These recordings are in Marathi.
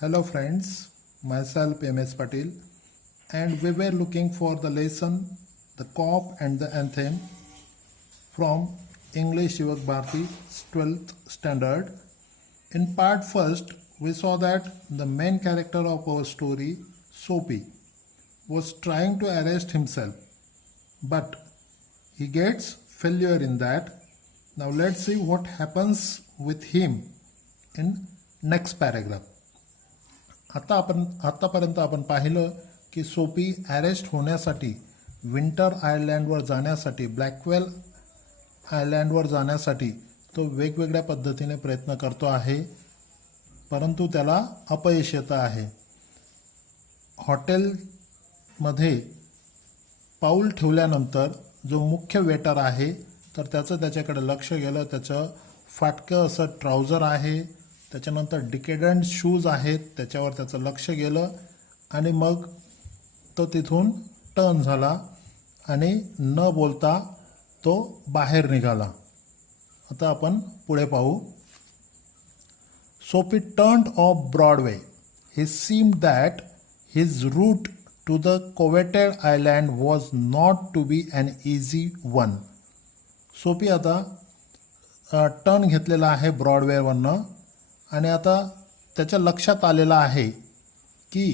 Hello friends, myself MS Patil, and we were looking for the lesson The Cop and the Anthem from English Yuvak Bharati 12th standard. In part first, we saw that the main character of our story, Soapy, was trying to arrest himself, but he gets failure in that. Now let's see what happens with him in next paragraph. आतापर्यंत आपण पाहिलं की सोपी अरेस्ट होण्यासाठी विंटर आयलँडवर जाण्यासाठी ब्लॅकवेल आयलँडवर जाण्यासाठी तो वेगवेगळ्या पद्धतीने प्रयत्न करतो आहे, परंतु त्याला अपयश येतं आहे. हॉटेलमध्ये पाऊल ठेवल्यानंतर जो मुख्य वेटर आहे तर त्याच्याकडे लक्ष गेलं. त्याचं फाटकं असं ट्राउझर आहे, त्याच्यानंतर डिकेडंट शूज आहेत, त्याच्यावर त्याचं लक्ष गेलं आणि मग तो तिथून टर्न झाला आणि न बोलता तो बाहेर निघाला. आता आपण पुढे पाहू. Soapy turned off Broadway. He seemed that his route to the coveted island was not to be an easy one. Soapy आता टर्न घेतलेला आहे ब्रॉडवेवरनं आणि आता त्याच्या लक्षात आलेलं आहे की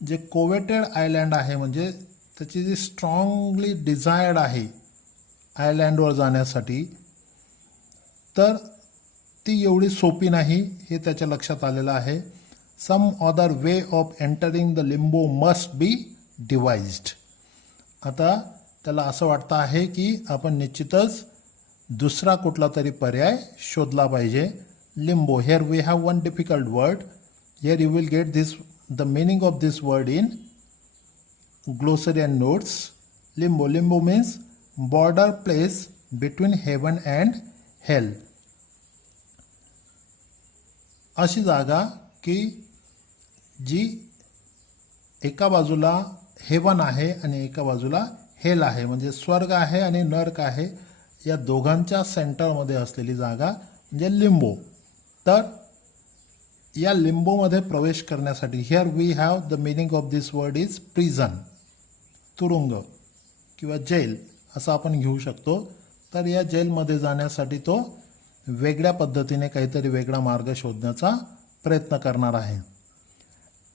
जे कोवेटेड आयलँड आहे म्हणजे त्याची जी स्ट्रॉंगली डिझायर्ड आहे आयलँडवर जाण्यासाठी, तर ती एवढी सोपी नाही हे त्याच्या लक्षात आलेलं आहे. Some other way of entering the limbo must be devised. आता त्याला असं वाटतं आहे की आपण निश्चितच दुसरा कुठला तरी पर्याय शोधला पाहिजे. Limbo. Here we have one difficult word. Here you will get the meaning of this word in glossary and notes. Limbo. Limbo means border place between heaven and hell. अशी जागा की जी एका बाजूला हेवन आहे आणि एका बाजूला हेल आहे, म्हणजे स्वर्ग आहे आणि नरक आहे, या दोघांच्या सेंटरमध्ये असलेली जागा म्हणजे लिंबो. तर या लिंबोमध्ये प्रवेश करण्यासाठी here we have the meaning of this word is prison, तुरुंग किंवा जेल असं आपण घेऊ शकतो. तर या जेलमध्ये जाण्यासाठी तो वेगळ्या पद्धतीने काहीतरी वेगळा मार्ग शोधण्याचा प्रयत्न करणार आहे.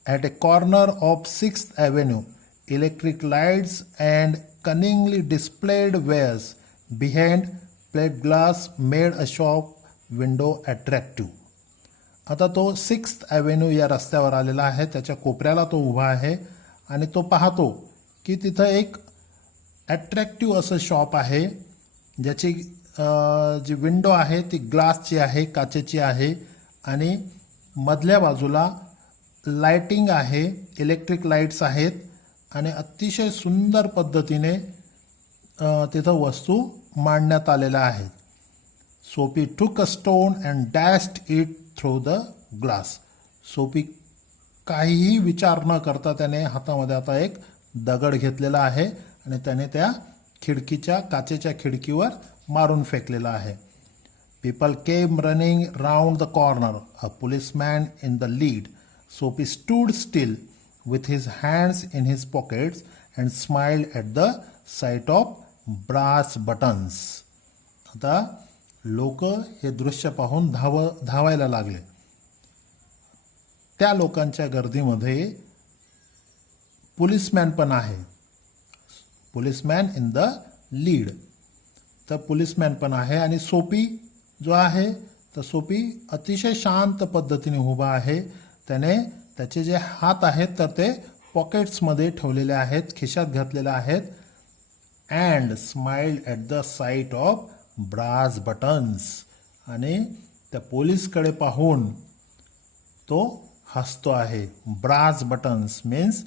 At a corner of 6th Avenue, electric lights and cunningly displayed wears behind plate glass made a shop window attractive. आता तो 6th Avenue या रस्त्यावर आलेला आहे, त्याच्या कोपऱ्याला तो उभा आहे आणि तो पाहतो की तिथं एक अट्रॅक्टिव्ह असं शॉप आहे ज्याची जी विंडो आहे ती ग्लासची आहे, काचेची आहे आणि मधल्या बाजूला लाइटिंग आहे, इलेक्ट्रिक लाईट्स आहेत आणि अतिशय सुंदर पद्धतीने तिथं वस्तू मांडण्यात आलेल्या आहेत. सोपी took a stone and dashed it through the glass. सोपी काहीही विचार न करता त्याने हातामध्ये आता एक दगड घेतलेला आहे आणि त्याने त्या काचेच्या खिडकीवर मारून फेकलेला आहे. People came running round the corner, a policeman in the lead. Soapy stood still with his hands in his pockets and smiled at the sight of brass buttons. आता लोक हे दृश्य पाहून धावायला लागले. त्या लोकांच्या गर्दीमध्ये पोलिसमॅन पण आहे, पोलिसमॅन इन द लीड. तर पोलिसमॅन पण आहे आणि सोपी जो आहे तर सोपी अतिशय शांत पद्धतीने उभा आहे. त्याने त्याचे जे हात आहेत तर ते पॉकेट्समध्ये ठेवलेले आहेत, खिशात घातलेले आहेत. And smiled at the sight of brass buttons. आणि त्या पोलीसकडे पाहून तो हसतो आहे. Brass buttons means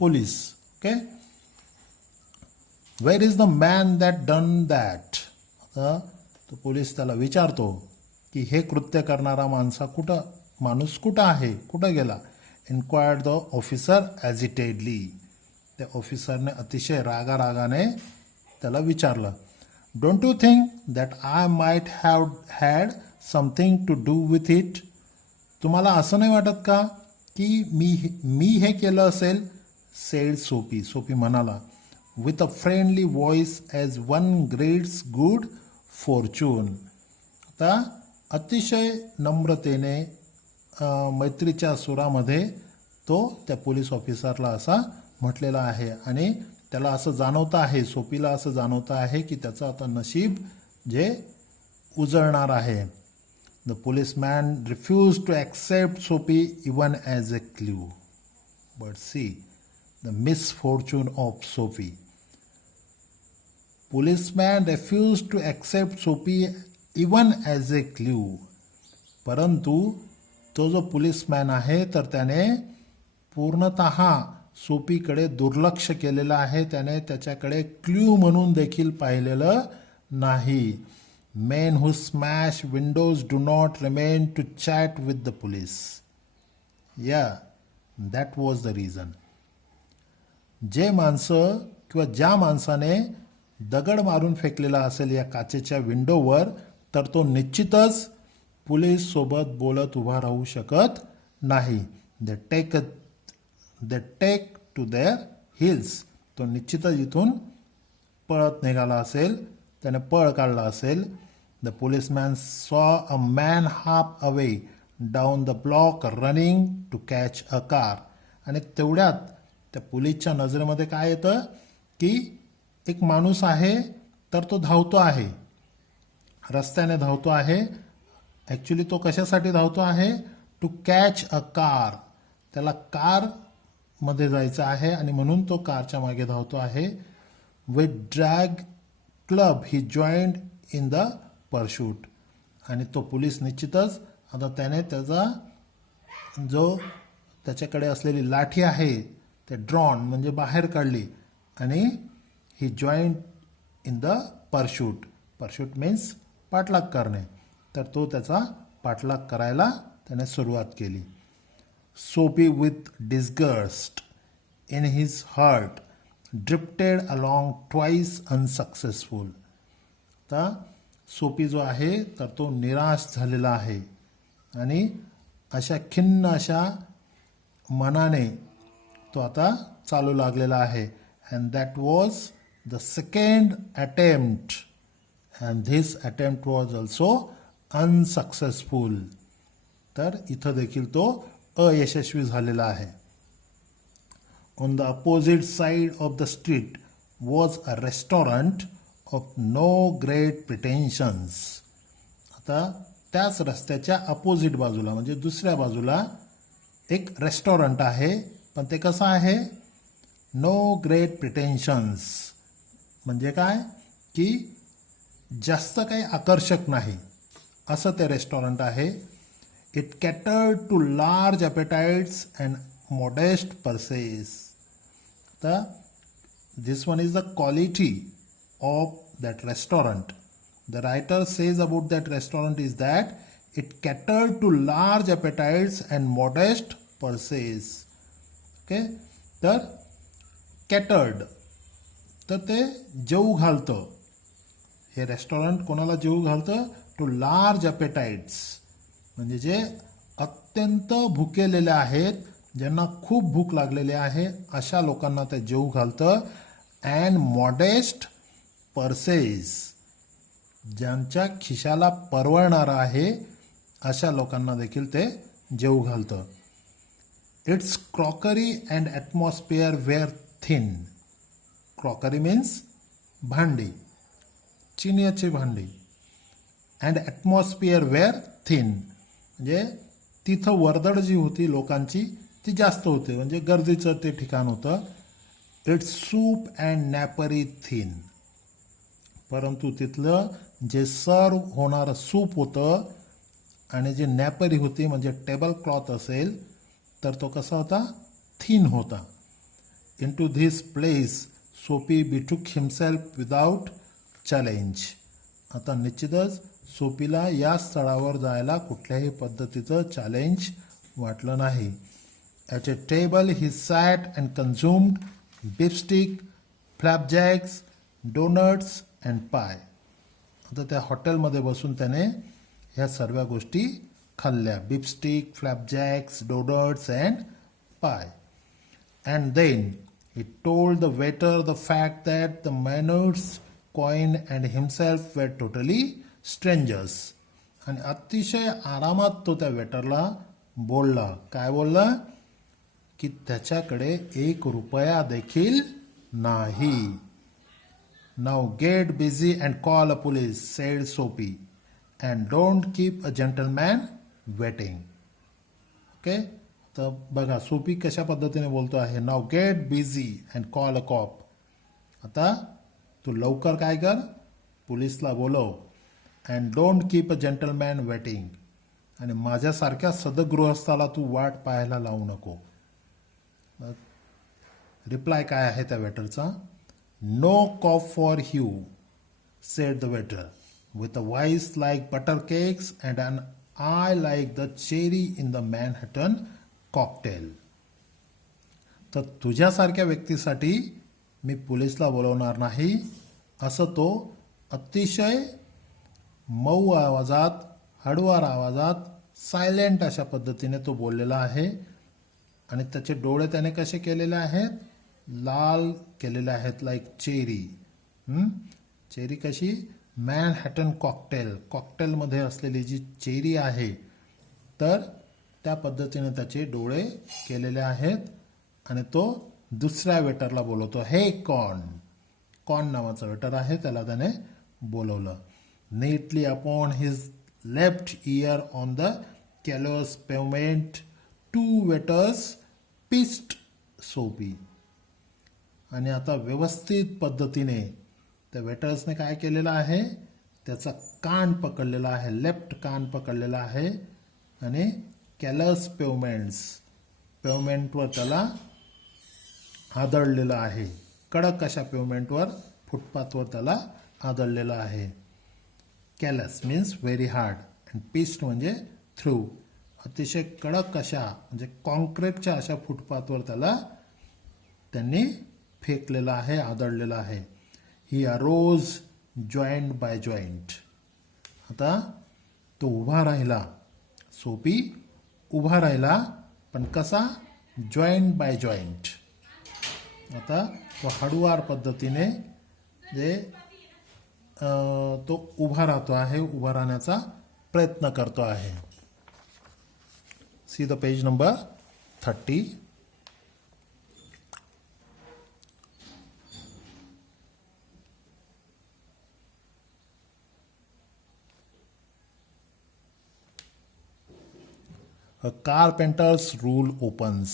police. Okay. Where is the man that done that. आता तो पोलीस त्याला विचारतो की हे कृत्य करणारा माणूस कुठं आहे, कुठं गेला. Inquired the officer agitatedly. त्या ऑफिसरने अतिशय रागाने त्याला विचारलं. Don't you think that I might have had something to do with it? तुम्हाला असं नाही वाटत का की मी हे केलं असेल. सेड सोपी. सोपी म्हणाला with a friendly voice as one greats good Fortune. आता अतिशय नम्रतेने मैत्रीच्या सुरामध्ये तो त्या पोलीस ऑफिसरला असा म्हटलेला आहे आणि त्याला असं जाणवतं आहे, सोपीला असं जाणवतं आहे की त्याचं आता नशीब जे उजळणार आहे. द पोलीसमॅन रिफ्यूज टू ॲक्सेप्ट सोपी even as a clue. But see the misfortune of सोपी. पोलीसमॅन रिफ्यूज टू ॲक्सेप्ट सोपी इवन ॲज अ क्ल्यू. परंतु तो जो पोलीसमॅन आहे तर त्याने पूर्णतः सोपीकडे दुर्लक्ष केलेलं आहे. त्याने त्याच्याकडे क्ल्यू म्हणून देखील पाहिलेलं नाही. Men who smash windows do not remain to chat with the police. Yeah that was the reason. जे माणसं किंवा ज्या माणसाने दगड मारून फेकलेला असेल या काचेच्या विंडोवर तर तो निश्चितच पोलीस सोबत बोलत उभा राहू शकत नाही. They take to their heels. तो निश्चितच इथून पळत निघाला असेल, त्याने पळ काढला असेल. The policeman saw a man half away down the block running to catch a car. आणि तेवढ्यात त्या पोलीसच्या नजरेमध्ये काय येतं की एक माणूस आहे तर तो धावतो आहे, रस्त्याने धावतो आहे. ॲक्च्युली तो कशासाठी धावतो आहे? To catch a car. त्याला कारमध्ये जायचं आहे आणि म्हणून तो कारच्या मागे धावतो आहे. With drag club he joined in the pursuit. आणि तो पोलीस निश्चितच आता त्याने त्याचा जो त्याच्याकडे असलेली लाठी आहे ते ड्रॉन म्हणजे बाहेर काढली आणि ही जॉईंट इन द परशूट. परशूट मीन्स पाठलाग करणे. तर तो त्याचा पाठलाग करायला त्याने सुरुवात केली. सोपी with disgust in his heart drifted along twice unsuccessful. आता सोपी जो आहे तर तो निराश झालेला आहे आणि अशा खिन्न अशा मनाने तो आता चालू लागलेला आहे. And that was the second attempt and this attempt was also unsuccessful. तर इथं देखील तो अयशस्वी झालेला आहे. On the opposite side of the street was a restaurant of no great pretensions. आता त्याच रस्त्याच्या अपोजिट बाजूला म्हणजे दुसऱ्या बाजूला एक रेस्टॉरंट आहे, पण ते कसं आहे? No great pretensions. म्हणजे काय की जास्त काही आकर्षक नाही असं ते रेस्टॉरंट आहे. It catered to large appetites and modest purses. आता this one is the quality of that restaurant. The writer says about that restaurant is that it catered to large appetites and modest purses. Okay, तर catered तर ते जेवू घालतं. हे रेस्टॉरंट कोणाला जेवू घालतं? टू लार्ज ॲपेटाइट्स म्हणजे जे अत्यंत भुकेलेले आहेत, ज्यांना खूप भूक लागलेली आहे अशा लोकांना ते जेवू घालतं. अँड मॉडेस्ट पर्सेस ज्यांच्या खिशाला परवडणारा आहे अशा लोकांना देखील ते जेवू घालतं. Its crockery and atmosphere were thin. Crockery means भांडी, चिन्याची भांडी. अँड ॲटमॉस्फिअर वेअर थिन म्हणजे तिथं वर्दळ जी होती लोकांची ती जास्त होते, म्हणजे गर्दीचं ते ठिकाण होतं. Its soup and napery thin. परंतु तिथलं जे सर्व होणारं सूप होतं आणि जे नॅपरी होती म्हणजे टेबल क्लॉथ असेल तर तो कसा होता? थिन होता. इन टू धिस प्लेस सोपी बिटूक हिमसेल्फ विदाऊट चॅलेंज. आता निश्चितच सोपीला या स्थळावर जायला कुठल्याही पद्धतीचं चॅलेंज वाटलं नाही. At a table he sat and consumed beefsteak, flapjacks, doughnuts and pie. आता त्या हॉटेलमध्ये बसून त्याने ह्या सर्व गोष्टी खाल्ल्या. Beefsteak, flapjacks, donuts and pie. And then he told the waiter the fact that the Maynard's coin and himself were totally strangers. आणि अतिशय आरामात तो त्या वेटरला बोलला. काय बोलला? की त्याच्याकडे ₹1 देखील नाही. Now get busy and call a police, said Soapy, and don't keep a gentleman waiting. Okay? तर बघा सोपी कशा पद्धतीने बोलतो आहे. Now get busy and call a cop. आता तू लवकर काय कर, पोलिसला बोलव. And don't keep a gentleman waiting. आणि माझ्यासारख्या सदगृहस्थाला तू वाट पाहायला लावू नको. रिप्लाय काय आहे त्या वेटरचा? No cop for you, said the waiter, with a voice like butter cakes and an eye like the cherry in the Manhattan cocktail. तर तुझ्यासारख्या व्यक्तीसाठी मी पोलिसला बोलवणार नाही, असं तो अतिशय मऊ आवाजात, हळुवार आवाजात, सायलेंट अशा पद्धतीने तो बोललेला आहे. आणि त्याचे डोळे त्याने कसे केलेले आहेत? लाल केलेले आहेत, लाईक चेरी. चेरी कशी? मॅनहॅटन कॉकटेल, कॉकटेलमध्ये असलेली जी चेरी आहे, तर त्या पद्धतीने त्याचे डोळे केलेले आहेत. आणि तो दुसऱ्या वेटरला बोलवतो. हे कॉन नावाचा वेटर आहे, त्याला त्याने बोलवलं. Neatly upon his left ear on the callous pavement 2 waiters pitched Soapy. आणि आता व्यवस्थित पद्धतीने त्या वेटर्सने काय केलेलं आहे? त्याचा कान पकडलेला आहे, लेफ्ट कान पकडलेला आहे. आणि कॅलस पेवमेंटवर त्याला आदळलेलं आहे. कडक अशा पेवमेंटवर, फुटपाथवर त्याला आदळलेलं आहे. Callous means very hard and pitched म्हणजे थ्रू. अतिशय कडक अशा म्हणजे कॉन्क्रीटच्या अशा फुटपाथवर त्याला त्यांनी फेकलेलं आहे, आदळलेलं आहे. He arose joint by joint. आता तो उभा राहिला, सोपी उभा राहिला, पण कसा? Joint by joint. आता तो हळुवार पद्धतीने जे तो उभा राहतो आहे, उभा राहण्याचा प्रयत्न करतो आहे. See the page number 30. A carpenter's rule opens.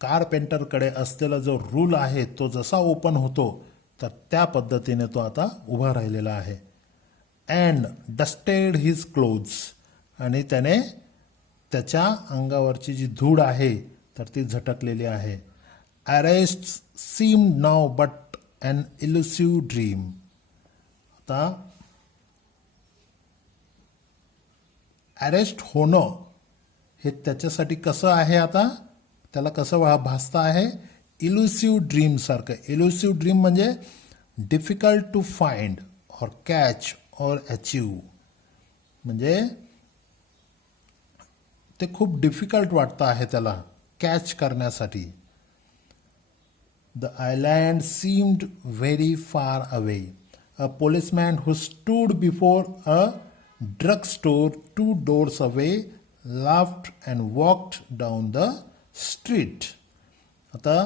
कारपेंटरकडे असलेला जो रूल आहे तो जसा ओपन होतो, तर त्या पद्धतीने तो आता उभा राहिलेला आहे. And dusted his clothes. आणि त्याने त्याच्या अंगावरची जी धूळ आहे तर ती झटकलेली आहे. Arrest seem now but an elusive dream. आता अरेस्ट होणं हे त्याच्यासाठी कसं आहे? आता त्याला कसं भासतं आहे? इल्युसिव्ह ड्रीम सारखं. इल्युसिव्ह ड्रीम म्हणजे डिफिकल्ट टू फाइंड और कॅच और अचीव. म्हणजे ते खूप डिफिकल्ट वाटतं आहे त्याला कॅच करण्यासाठी. The island seemed very far away. A policeman who stood before a drug store 2 doors away laughed and walked down the street. आता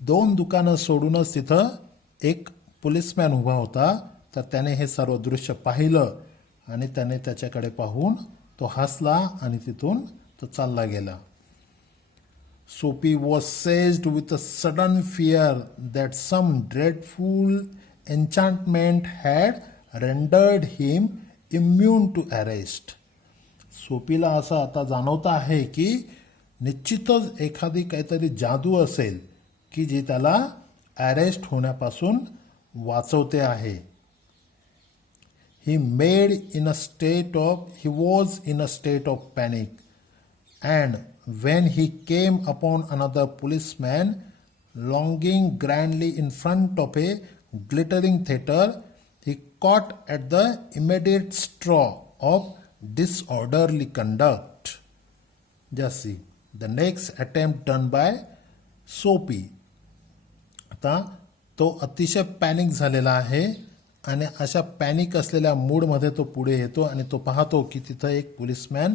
2 दुकानं सोडूनच तिथं एक पोलिसमॅन उभा होता. तर त्याने हे सर्व दृश्य पाहिलं आणि त्याने त्याच्याकडे पाहून तो हसला आणि तिथून तो चालला गेला. Soapy was seized with a sudden fear that some dreadful enchantment had rendered him immune to arrest. सोपीला असं आता जाणवतं आहे की निश्चितच एखादी काहीतरी जादू असेल की जी त्याला अरेस्ट होण्यापासून वाचवते आहे. He was in a state of panic, and when he came upon another policeman longing grandly in front of a glittering theater, he caught at the immediate straw of disorderly conduct. Just see the next attempt done by सोपी. आता तो अतिशय पॅनिक झालेला आहे आणि अशा पॅनिक असलेल्या मूडमध्ये तो पुढे येतो आणि तो पाहतो की तिथं एक पोलिसमॅन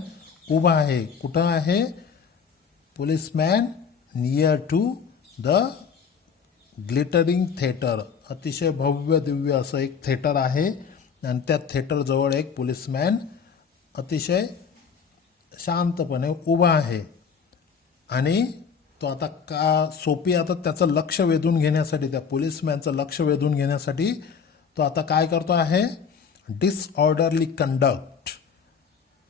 उभा आहे. कुठं आहे? Policeman near to the glittering theatre. अतिशय भव्य दिव्य असं एक थिएटर आहे आणि त्या थिएटरजवळ एक पोलिसमॅन अतिशय शांतपणे उभा आहे. आणि तो आता सोपी आता त्याचं लक्ष वेधून घेण्यासाठी, त्या पोलिसमॅनचं लक्ष वेधून घेण्यासाठी तो आता काय करतो आहे? डिसऑर्डरली कंडक्ट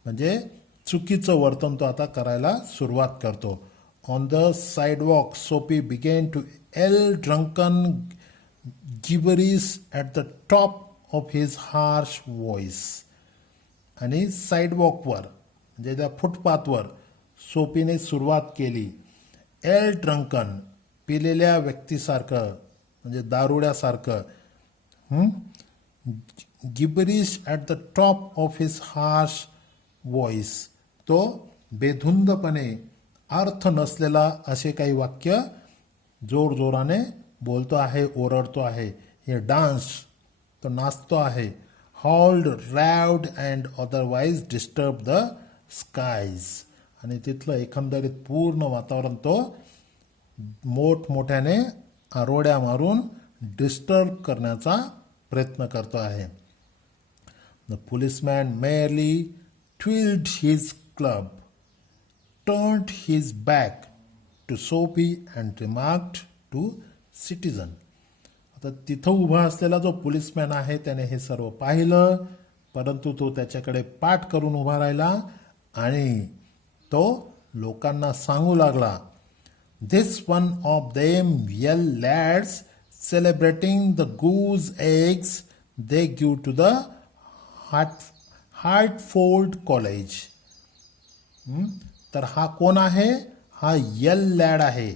म्हणजे चुकीचं वर्तन तो आता करायला सुरुवात करतो. On the sidewalk Soapy began to yell drunken gibberish at the top of his harsh voice. आणि साइडवॉकवर म्हणजे त्या फुटपाथवर सोपीने सुरुवात केली. एल ड्रंकन पिलेल्या व्यक्तीसारखं म्हणजे दारुड्यासारखं. Gibberish at the top of his harsh voice. तो बेधुंदपणे अर्थ नसलेला असे काही वाक्य जोरजोराने बोलतो आहे, ओरडतो आहे. हे डान्स, तो नाचतो आहे. Howled, raved and otherwise disturb the skies. आणि तिथलं एकंदरीत पूर्ण वातावरण तो मोठमोठ्याने आरोड्या मारून डिस्टर्ब करण्याचा प्रयत्न करतो आहे. The policeman merely twirled his club, turned his back to Sophie and remarked to citizen. आता तिथं उभा असलेला जो पोलिसमॅन आहे त्याने हे सर्व पाहिलं, परंतु तो त्याच्याकडे पाठ करून उभा राहिला आणि तो लोकांना सांगू लागला. This one of them yell lads celebrating the goose eggs they give to the Hartford College. तर हा कोण आहे? हा यल लॅड आहे.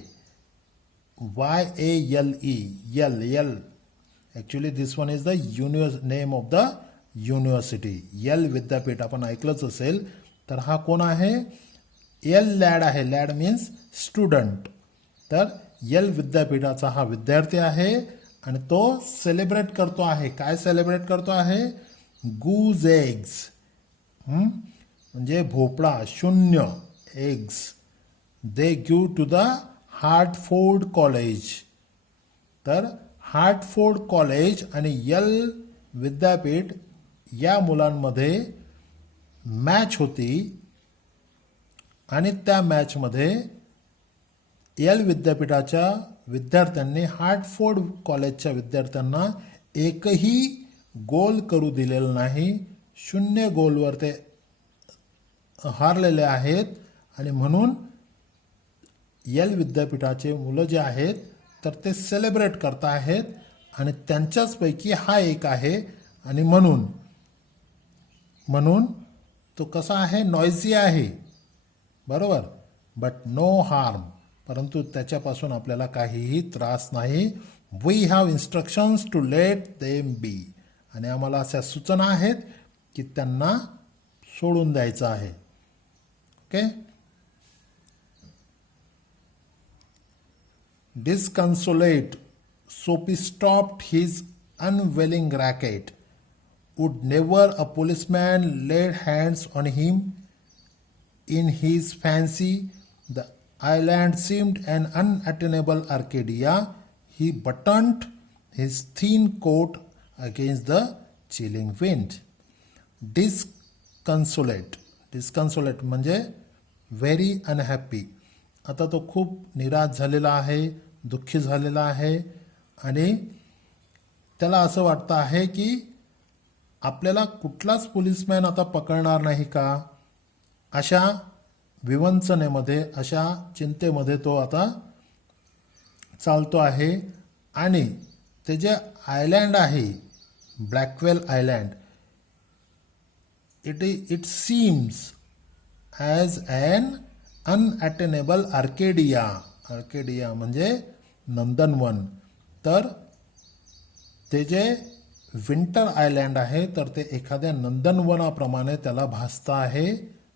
YALE, L L. Actually this one is the name of the university. L विद्यापीठ आपण ऐकलंच असेल. तर हा कोण आहे? यल लॅड आहे. Lad means student. तर यल विद्यापीठाचा हा विद्यार्थी आहे आणि तो सेलिब्रेट करतो आहे. काय सेलिब्रेट करतो आहे? गूज एग्स म्हणजे भोपळा, शून्य. Eggs they give to the Hartford college. तर हार्टफोर्ड कॉलेज आणि यल विद्यापीठ या मुलांमध्ये मॅच होती आणि त्या मॅचमध्ये यल विद्यापीठाच्या विद्यार्थ्यांनी हार्टफोर्ड कॉलेजच्या विद्यार्थ्यांना एकही गोल करू दिलेलं नाही. 0 गोलवर ते हारलेले आहेत आणि म्हणून यल विद्यापीठाचे मुलं जे आहेत तर ते सेलिब्रेट करत आहेत आणि त्यांच्याचपैकी हा एक आहे. आणि म्हणून तो कसा आहे? नॉइझी आहे, बरोबर, बट नो हार्म. परंतु त्याच्यापासून आपल्याला काहीही त्रास नाही. We have instructions to let them be. आणि आम्हाला अशा सूचना आहेत की त्यांना सोडून द्यायचं आहे. Okay. Disconsolate, Soapy stopped his unwilling racket. Would never a policeman laid hands on him? In his fancy, the island seemed an unattainable Arcadia. He buttoned his thin coat against the chilling wind. Disconsolate म्हणजे व्हेरी अनहॅपी. आता तो खूप निराश झालेला आहे, दुःखी झालेला आहे आणि त्याला असं वाटतं आहे की आपल्याला कुठलाच पोलिसमॅन आता पकडणार नाही का, अशा विवंचनेमध्ये, अशा चिंतेमध्ये तो आता चालतो आहे. आणि ते जे आयलँड आहे Blackwell island, it seems as an unattainable Arcadia. Arcadia म्हणजे नंदनवन. तर ते जे विंटर आयलँड आहे तर ते एखाद्या नंदनवनाप्रमाणे त्याला भासतं आहे,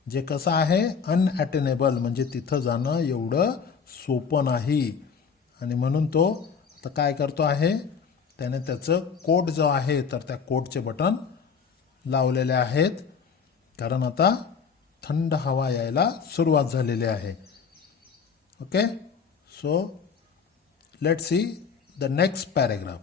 जे कसं आहे अनअटेनेबल, म्हणजे तिथं जाणं एवढं सोपं नाही. आणि म्हणून तो आता काय करतो आहे, त्याने त्याचं कोट जो आहे तर त्या कोटचे बटन लावलेले आहेत, कारण आता थंड हवा यायला सुरुवात झालेली आहे. Okay, so let's see the next paragraph.